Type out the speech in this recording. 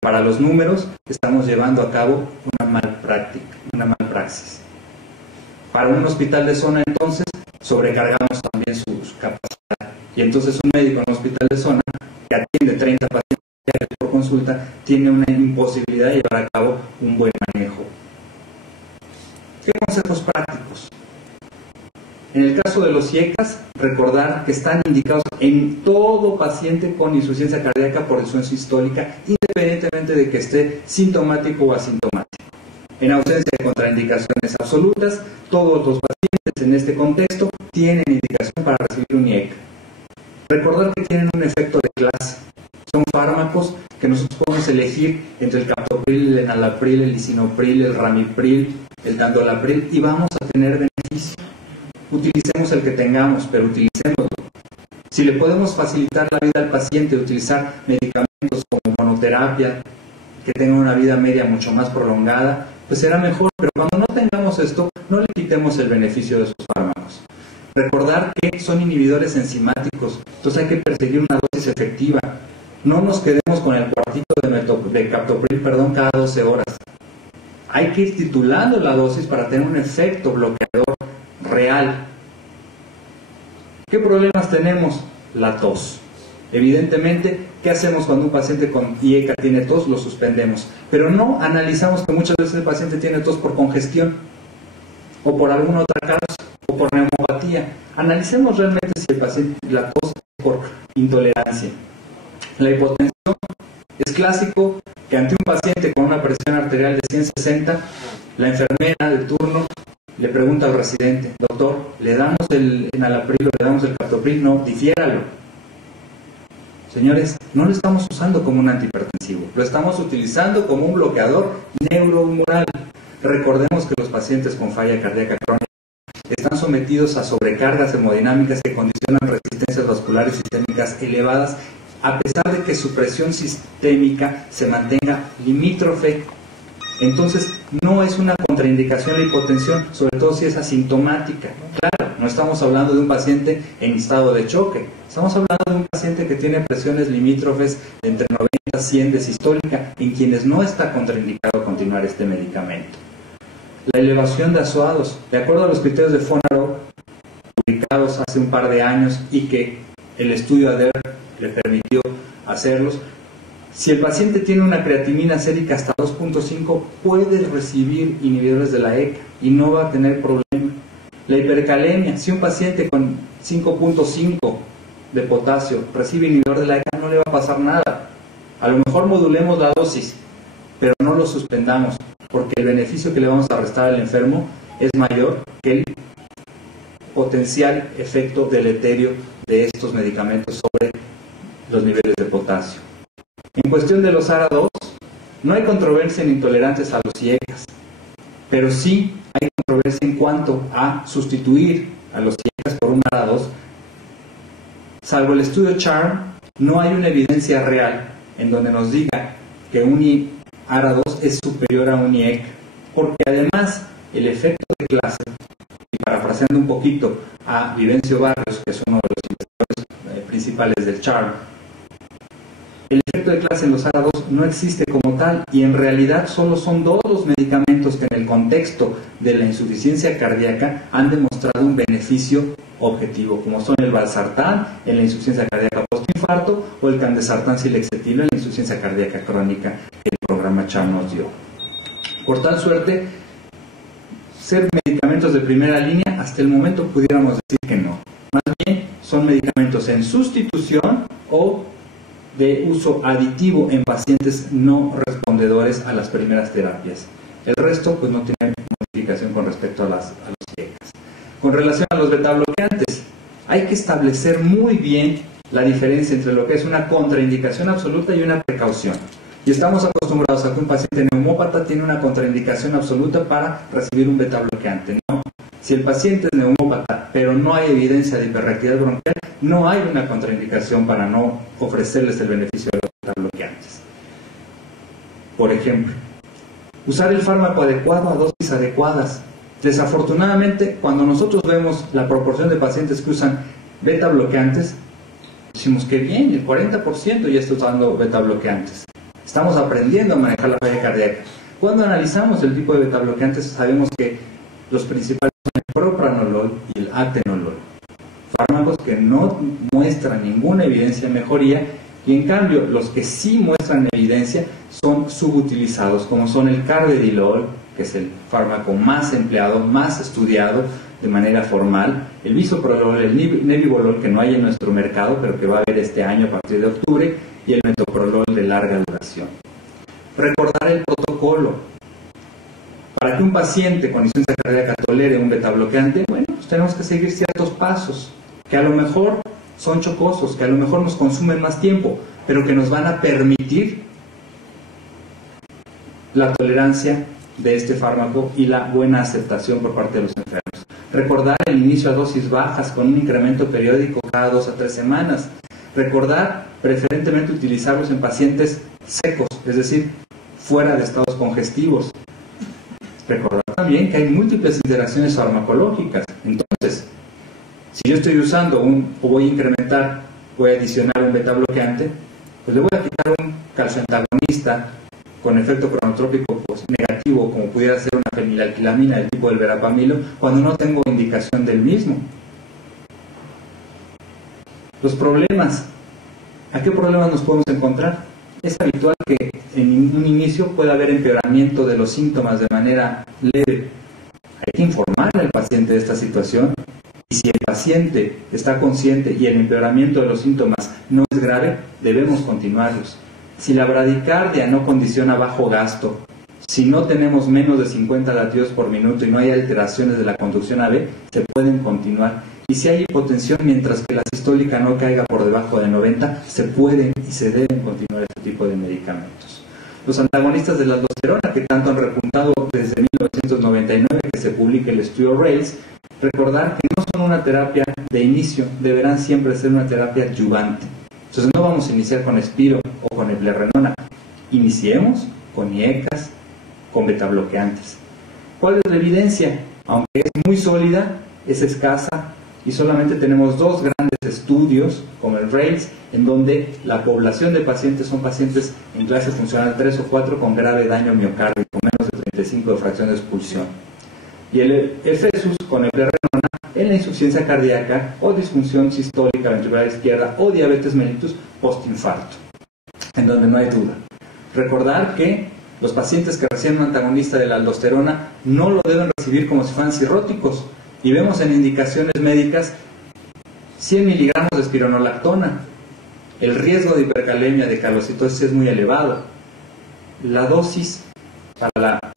para los números estamos llevando a cabo una mal práctica, una mal praxis. Para un hospital de zona, entonces, sobrecargamos también su capacidad. Y entonces un médico en un hospital de zona que atiende 30 pacientes por consulta tiene una imposibilidad de llevar a cabo un buen manejo. ¿Qué consejos prácticos? En el caso de los IECAS, recordar que están indicados en todo paciente con insuficiencia cardíaca por insuficiencia sistólica, independientemente de que esté sintomático o asintomático. En ausencia de contraindicaciones absolutas, todos los pacientes en este contexto tienen indicación para recibir un IECA. Recordar que tienen un efecto de clase. Son fármacos que nosotros podemos elegir entre el captopril, el enalapril, el lisinopril, el ramipril, el dandolapril y vamos a tener beneficio. Utilicemos el que tengamos, pero utilicémoslo. Si le podemos facilitar la vida al paciente, utilizar medicamentos como monoterapia, que tengan una vida media mucho más prolongada, pues será mejor, pero cuando no tengamos esto, no le quitemos el beneficio de esos fármacos. Recordar que son inhibidores enzimáticos, entonces hay que perseguir una dosis efectiva. No nos quedemos con el cuartito de captopril, cada 12 horas. Hay que ir titulando la dosis para tener un efecto bloqueador real. ¿Qué problemas tenemos? La tos. Evidentemente, ¿qué hacemos cuando un paciente con IECA tiene tos? Lo suspendemos. Pero no analizamos que muchas veces el paciente tiene tos por congestión o por alguna otra causa o por neumopatía. Analicemos realmente si el paciente la tos es por intolerancia. La hipotensión es clásico que ante un paciente con una presión arterial de 160, la enfermera de turno le pregunta al residente: doctor, ¿le damos el enalapril o le damos el captopril? No, difiéralo. Señores, no lo estamos usando como un antihipertensivo, lo estamos utilizando como un bloqueador neurohumoral. Recordemos que los pacientes con falla cardíaca crónica están sometidos a sobrecargas hemodinámicas que condicionan resistencias vasculares sistémicas elevadas, a pesar de que su presión sistémica se mantenga limítrofe. Entonces, no es una contraindicación la hipotensión, sobre todo si es asintomática. Claro, no estamos hablando de un paciente en estado de choque, estamos hablando de un paciente que tiene presiones limítrofes de entre 90 a 100 de sistólica, en quienes no está contraindicado continuar este medicamento. La elevación de azoados, de acuerdo a los criterios de Fonaro, publicados hace un par de años y que el estudio ADER le permitió hacerlos, si el paciente tiene una creatinina sérica hasta 2.5, puede recibir inhibidores de la ECA y no va a tener problema. La hipercalemia, si un paciente con 5.5 de potasio recibe inhibidor de la ECA, no le va a pasar nada. A lo mejor modulemos la dosis, pero no lo suspendamos, porque el beneficio que le vamos a restar al enfermo es mayor que el potencial efecto deleterio de estos medicamentos sobre los niveles de potasio. En cuestión de los ARA2, no hay controversia en intolerantes a los IECAS, pero sí hay controversia en cuanto a sustituir a los IECAS por un ARA2. Salvo el estudio CHARM, no hay una evidencia real en donde nos diga que un ARA2 es superior a un IECA, porque además el efecto de clase, y parafraseando un poquito a Vivencio Barrios, que es uno de los investigadores principales del CHARM, el efecto de clase en los ARA2 no existe como tal, y en realidad solo son dos los medicamentos que en el contexto de la insuficiencia cardíaca han demostrado un beneficio objetivo, como son el valsartán en la insuficiencia cardíaca postinfarto o el candesartán silexetil en la insuficiencia cardíaca crónica que el programa CHARM nos dio. Por tal suerte, ser medicamentos de primera línea, hasta el momento pudiéramos decir que no. Más bien, son medicamentos en sustitución o de uso aditivo en pacientes no respondedores a las primeras terapias. El resto pues no tiene modificación con respecto a los IECAS. Con relación a los betabloqueantes, hay que establecer muy bien la diferencia entre lo que es una contraindicación absoluta y una precaución. Y estamos acostumbrados a que un paciente neumópata tiene una contraindicación absoluta para recibir un betabloqueante. No. Si el paciente es neumópata, pero no hay evidencia de hiperreactividad bronquial, no hay una contraindicación para no ofrecerles el beneficio de los betabloqueantes. Por ejemplo, usar el fármaco adecuado a dosis adecuadas. Desafortunadamente, cuando nosotros vemos la proporción de pacientes que usan betabloqueantes, decimos que bien, el 40% ya está usando betabloqueantes. Estamos aprendiendo a manejar la falla cardíaca. Cuando analizamos el tipo de betabloqueantes, sabemos que los principales son el propranolol y el atenolol. Fármacos que no muestran ninguna evidencia de mejoría, y en cambio los que sí muestran evidencia son subutilizados, como son el carvedilol, que es el fármaco más empleado, más estudiado de manera formal, el bisoprolol, el nebivolol, que no hay en nuestro mercado, pero que va a haber este año a partir de octubre, y el metoprolol de larga duración. Recordar el protocolo. Para que un paciente con insuficiencia cardíaca tolere un betabloqueante, bueno, pues tenemos que seguir ciertos pasos, que a lo mejor son chocosos, que a lo mejor nos consumen más tiempo, pero que nos van a permitir la tolerancia de este fármaco y la buena aceptación por parte de los enfermos. Recordar el inicio a dosis bajas con un incremento periódico cada 2 a 3 semanas. Recordar preferentemente utilizarlos en pacientes secos, es decir, fuera de estados congestivos. Recordar también que hay múltiples interacciones farmacológicas. Entonces, si yo estoy usando o voy a incrementar, voy a adicionar un betabloqueante, pues le voy a quitar un calcioantagonista con efecto cronotrópico negativo, como pudiera ser una fenilalquilamina del tipo del verapamilo, cuando no tengo indicación del mismo. Los problemas. ¿A qué problemas nos podemos encontrar? Es habitual que en un inicio pueda haber empeoramiento de los síntomas de manera leve. Hay que informar al paciente de esta situación, y si el paciente está consciente y el empeoramiento de los síntomas no es grave, debemos continuarlos. Si la bradicardia no condiciona bajo gasto, si no tenemos menos de 50 latidos por minuto y no hay alteraciones de la conducción AV, se pueden continuar. Y si hay hipotensión mientras que la sistólica no caiga por debajo de 90, se pueden y se deben continuar este tipo de medicamentos. Los antagonistas de la aldosterona, que tanto han repuntado desde 1999 que se publica el estudio RAILS, recordar que no son una terapia de inicio, deberán siempre ser una terapia adyuvante. Entonces no vamos a iniciar con espiro o con eplerenona, iniciemos con IECAS, con betabloqueantes. ¿Cuál es la evidencia? Aunque es muy sólida, es escasa, y solamente tenemos 2 grandes estudios, como el RAILS, en donde la población de pacientes son pacientes en clase funcional 3 o 4 con grave daño miocárdico, menos de 35 de fracción de expulsión. Y el EFESUS con eplerenona en la insuficiencia cardíaca o disfunción sistólica ventricular izquierda o diabetes mellitus postinfarto, en donde no hay duda. Recordar que los pacientes que reciben un antagonista de la aldosterona no lo deben recibir como si fueran cirróticos, y vemos en indicaciones médicas 100 miligramos de espironolactona. El riesgo de hipercalemia, de calocitosis es muy elevado. La dosis para la